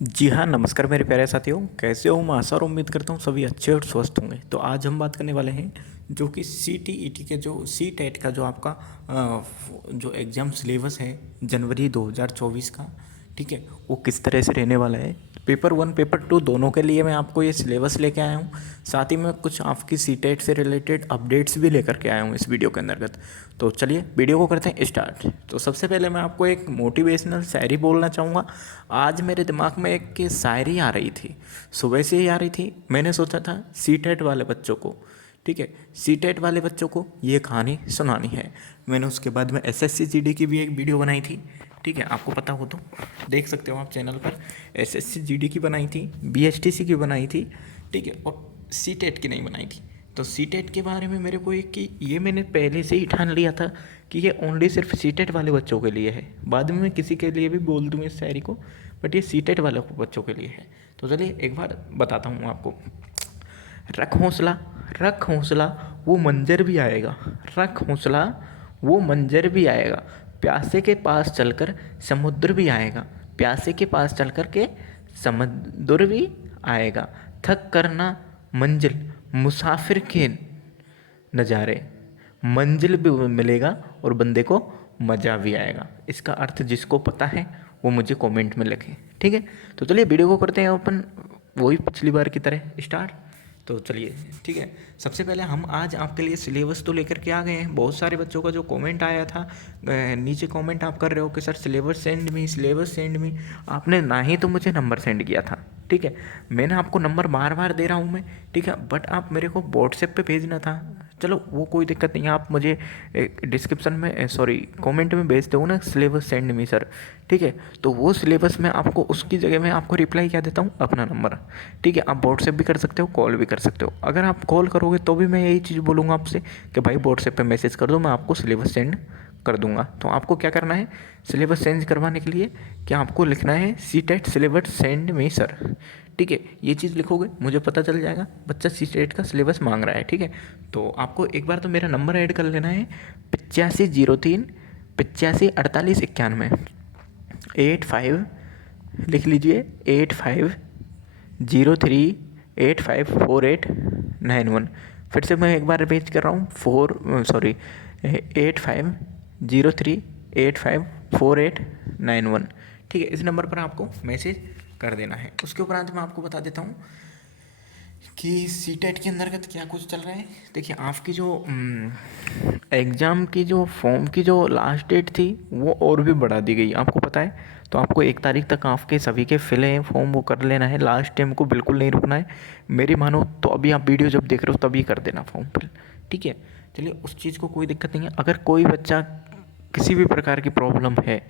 जी हाँ, नमस्कार मेरे प्यारे साथियों, कैसे हो? मैं आशा और उम्मीद करता हूँ सभी अच्छे और स्वस्थ होंगे। तो आज हम बात करने वाले हैं जो कि सीटीईटी के जो सी टेट का जो आपका जो एग्ज़ाम सिलेबस है जनवरी 2024 का, ठीक है, वो किस तरह से रहने वाला है। पेपर 1 पेपर 2 दोनों के लिए मैं आपको ये सिलेबस लेके आया हूँ। साथ ही में कुछ आपकी सी टेट से रिलेटेड अपडेट्स भी लेकर के आया हूँ इस वीडियो के अंतर्गत। तो चलिए वीडियो को करते हैं स्टार्ट। तो सबसे पहले मैं आपको एक मोटिवेशनल शायरी बोलना चाहूँगा। आज मेरे दिमाग में एक की शायरी आ रही थी, सुबह से ही आ रही थी। मैंने सोचा था सी टेट वाले बच्चों को, ठीक है, सी टेट वाले बच्चों को ये कहानी सुनानी है। मैंने उसके बाद में एसएससी जीडी की भी एक वीडियो बनाई थी, ठीक है, आपको पता हो तो देख सकते हो आप चैनल पर। एसएससी जीडी की बनाई थी, बीएचटीसी की बनाई थी, ठीक है, और सी टेट की नहीं बनाई थी। तो सी टेट के बारे में मेरे को एक कि ये मैंने पहले से ही ठान लिया था कि ये ओनली सिर्फ सी टेट वाले बच्चों के लिए है। बाद में मैं किसी के लिए भी बोल दूँ इस शायरी को, बट ये सी टेट वाले बच्चों के लिए है। तो चलिए एक बार बताता हूँ आपको। रख हौसला, रख हौसला, वो मंजर भी आएगा। रख हौसला, वो मंजर भी आएगा। प्यासे के पास चलकर समुद्र भी आएगा। प्यासे के पास चलकर के समुद्र भी आएगा। थक करना मंजिल मुसाफिर के नज़ारे, मंजिल भी मिलेगा और बंदे को मज़ा भी आएगा। इसका अर्थ जिसको पता है वो मुझे कमेंट में लिखें, ठीक है। तो चलिए वीडियो को करते हैं अपन वही पिछली बार की तरह स्टार्ट। तो चलिए ठीक है, सबसे पहले हम आज आपके लिए सिलेबस तो लेकर के आ गए हैं। बहुत सारे बच्चों का जो कमेंट आया था, नीचे कमेंट आप कर रहे हो कि सर सिलेबस सेंड मी, सिलेबस सेंड मी। आपने ना ही तो मुझे नंबर सेंड किया था, ठीक है, मैंने आपको नंबर बार बार दे रहा हूँ मैं, ठीक है, बट आप मेरे को व्हाट्सएप पे भेजना था। चलो वो कोई दिक्कत नहीं है, आप मुझे डिस्क्रिप्शन में सॉरी कमेंट में भेज दो ना सिलेबस सेंड मी सर, ठीक है। तो वो सिलेबस में आपको उसकी जगह में आपको रिप्लाई क्या देता हूँ, अपना नंबर, ठीक है। आप व्हाट्सएप भी कर सकते हो, कॉल भी कर सकते हो। अगर आप कॉल करोगे तो भी मैं यही चीज़ बोलूँगा आपसे कि भाई व्हाट्सएप पे मैसेज कर दो, मैं आपको सिलेबस सेंड कर दूंगा। तो आपको क्या करना है, सिलेबस चेंज करवाने के लिए क्या आपको लिखना है C TET syllabus send me sir, ठीक है। ये चीज़ लिखोगे मुझे पता चल जाएगा बच्चा सी टेट का सिलेबस मांग रहा है, ठीक है। तो आपको एक बार तो मेरा नंबर ऐड कर लेना है 8503 85 48 91 85, लिख लीजिए 8503 854891। फिर से मैं एक बार रिपीट कर रहा हूँ 8503 854891, ठीक है। इस नंबर पर आपको मैसेज कर देना है। उसके उपरांत मैं आपको बता देता हूँ कि सी टेट के अंतर्गत क्या कुछ चल रहा है। देखिए आपकी जो एग्ज़ाम की जो फॉर्म की जो लास्ट डेट थी वो और भी बढ़ा दी गई, आपको पता है। तो आपको 1 तारीख तक आपके सभी के फिल हैं फॉर्म वो कर लेना है, लास्ट टाइम को बिल्कुल नहीं रुकना है। मेरी मानो तो अभी आप वीडियो जब देख रहे हो तभी कर देना फॉर्म फिल, ठीक है। चलिए उस चीज़ को कोई दिक्कत नहीं है। अगर कोई बच्चा किसी भी प्रकार की प्रॉब्लम है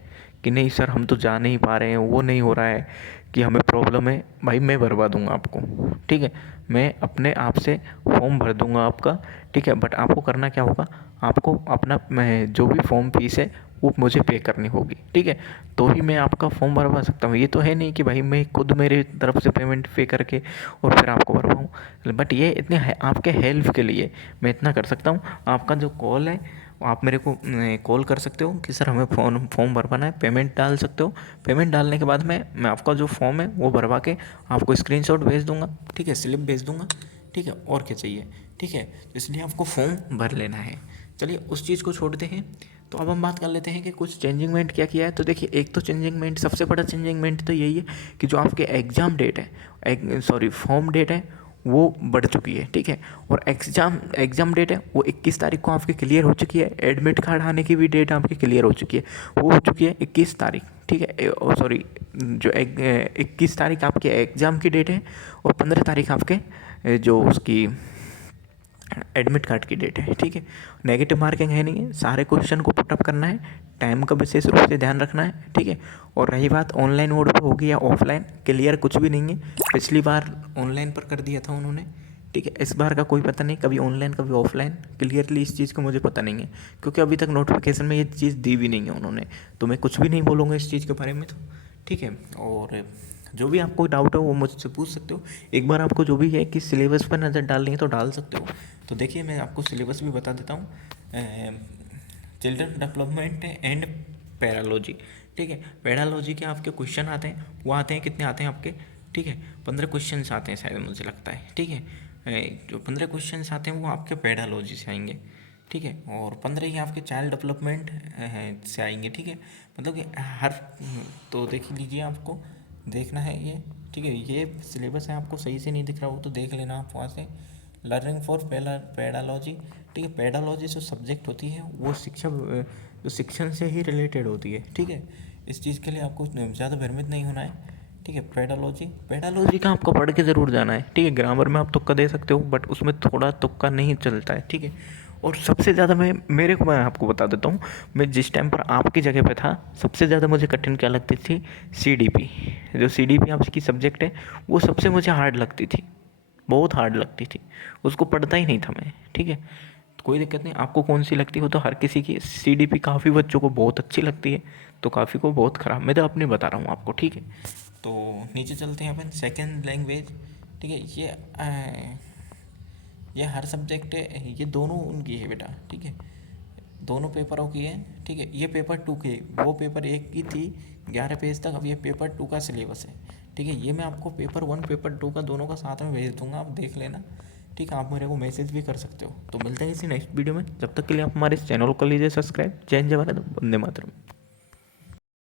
कि नहीं सर हम तो जा नहीं पा रहे हैं, वो नहीं हो रहा है, कि हमें प्रॉब्लम है, भाई मैं भरवा दूंगा आपको, ठीक है। मैं अपने आप से फॉर्म भर दूंगा आपका, ठीक है। बट आपको करना क्या होगा, आपको अपना मैं जो भी फॉर्म फीस है वो मुझे पे करनी होगी, ठीक है। तो ही मैं आपका फॉर्म भरवा सकता हूँ। ये तो है नहीं कि भाई मैं खुद मेरे तरफ से पेमेंट पे करके और फिर आपको भरवाऊँ। बट ये इतने आपके हेल्प के लिए मैं इतना कर सकता हूँ। आपका जो कॉल है आप मेरे को कॉल कर सकते हो कि सर हमें फॉर्म भरवाना है, पेमेंट डाल सकते हो। पेमेंट डालने के बाद में मैं आपका जो फॉर्म है वो भरवा के आपको स्क्रीनशॉट भेज दूंगा, ठीक है, स्लिप भेज दूंगा, ठीक है। और क्या चाहिए, ठीक है। तो इसलिए आपको फॉर्म भर लेना है। चलिए उस चीज़ को छोड़ते हैं। तो अब हम बात कर लेते हैं कि कुछ चेंजिंगमेंट क्या किया है। तो देखिए एक तो चेंजिंगमेंट, सबसे बड़ा चेंजिंगमेंट तो यही है कि जो आपके एग्ज़ाम डेट है, सॉरी फॉर्म डेट है वो बढ़ चुकी है, ठीक है। और एग्ज़ाम डेट है वो 21 तारीख को आपकी क्लियर हो चुकी है। एडमिट कार्ड आने की भी डेट आपकी क्लियर हो चुकी है, वो हो चुकी है 21 तारीख, ठीक है। सॉरी जो 21 तारीख आपके एग्ज़ाम की डेट है और 15 तारीख आपके जो उसकी एडमिट कार्ड की डेट है, ठीक है। नेगेटिव मार्किंग है नहीं है, सारे क्वेश्चन को पुटअप करना है, टाइम का विशेष रूप से ध्यान रखना है, ठीक है। और रही बात ऑनलाइन मोड पे होगी या ऑफलाइन, क्लियर कुछ भी नहीं है। पिछली बार ऑनलाइन पर कर दिया था उन्होंने, ठीक है। इस बार का कोई पता नहीं, कभी ऑनलाइन कभी ऑफलाइन, क्लियरली इस चीज़ का मुझे पता नहीं है, क्योंकि अभी तक नोटिफिकेशन में ये चीज़ दी भी नहीं है उन्होंने। तो मैं कुछ भी नहीं बोलूँगा इस चीज़ के बारे में, तो ठीक है। और जो भी आपको डाउट है वो मुझसे पूछ सकते हो। एक बार आपको जो भी है कि सिलेबस पर नज़र डालनी है तो डाल सकते हो। तो देखिए मैं आपको सिलेबस भी बता देता हूँ। चिल्ड्रन डेवलपमेंट एंड पैरालॉजी, ठीक है। पेडालॉजी के आपके क्वेश्चन आते हैं, वो आते हैं, कितने आते हैं आपके, ठीक है, 15 क्वेश्चन आते हैं शायद, मुझे लगता है, ठीक है। जो 15 क्वेश्चन आते हैं वो आपके पेडालॉजी से आएंगे, ठीक है। और 15 ही आपके चाइल्ड डेवलपमेंट से आएंगे, ठीक है। मतलब कि हर, तो देख लीजिए, आपको देखना है ये, ठीक है। ये सिलेबस है, आपको सही से नहीं दिख रहा हो तो देख लेना आप वहाँ से। लर्निंग फॉर पेडालॉजी, ठीक है। पेडालॉजी जो सब्जेक्ट होती है वो शिक्षा, जो शिक्षण से ही रिलेटेड होती है, ठीक है। इस चीज़ के लिए आपको ज़्यादा भ्रमित नहीं होना है, ठीक है। पेडालॉजी का आपको पढ़ के ज़रूर जाना है, ठीक है। ग्रामर में आप तुक्का दे सकते हो, बट उसमें थोड़ा तुक्का नहीं चलता है, ठीक है। और सबसे ज़्यादा मैं आपको बता देता हूँ, मैं जिस टाइम पर आपकी जगह पे था, सबसे ज़्यादा मुझे कठिन क्या लगती थी, सीडीपी। जो सीडीपी आपकी सब्जेक्ट है, वो सबसे मुझे हार्ड लगती थी, बहुत हार्ड लगती थी। उसको पढ़ता ही नहीं था मैं, ठीक है। तो कोई दिक्कत नहीं, आपको कौन सी लगती हो तो हर किसी की सीडीपी काफ़ी बच्चों को बहुत अच्छी लगती है, तो काफ़ी को बहुत ख़राब। मैं तो अपनी बता रहा हूँ आपको, ठीक है। तो नीचे चलते हैं अपन, सेकेंड लैंग्वेज, ठीक है। ये हर सब्जेक्ट है, ये दोनों उनकी है बेटा, ठीक है। दोनों पेपरों की है, ठीक है। ये पेपर 2 की, वो पेपर 1 की थी 11 पेज तक, अब ये पेपर 2 का सिलेबस है, ठीक है। ये मैं आपको पेपर 1 पेपर 2 का दोनों का साथ में भेज दूंगा, आप देख लेना, ठीक है। आप मेरे को मैसेज भी कर सकते हो। तो मिलते हैं इसी नेक्स्ट वीडियो में, जब तक के लिए आप हमारे इस चैनल को लीजिए सब्सक्राइब। जय हिंद, जय भारत, वंदे मातरम।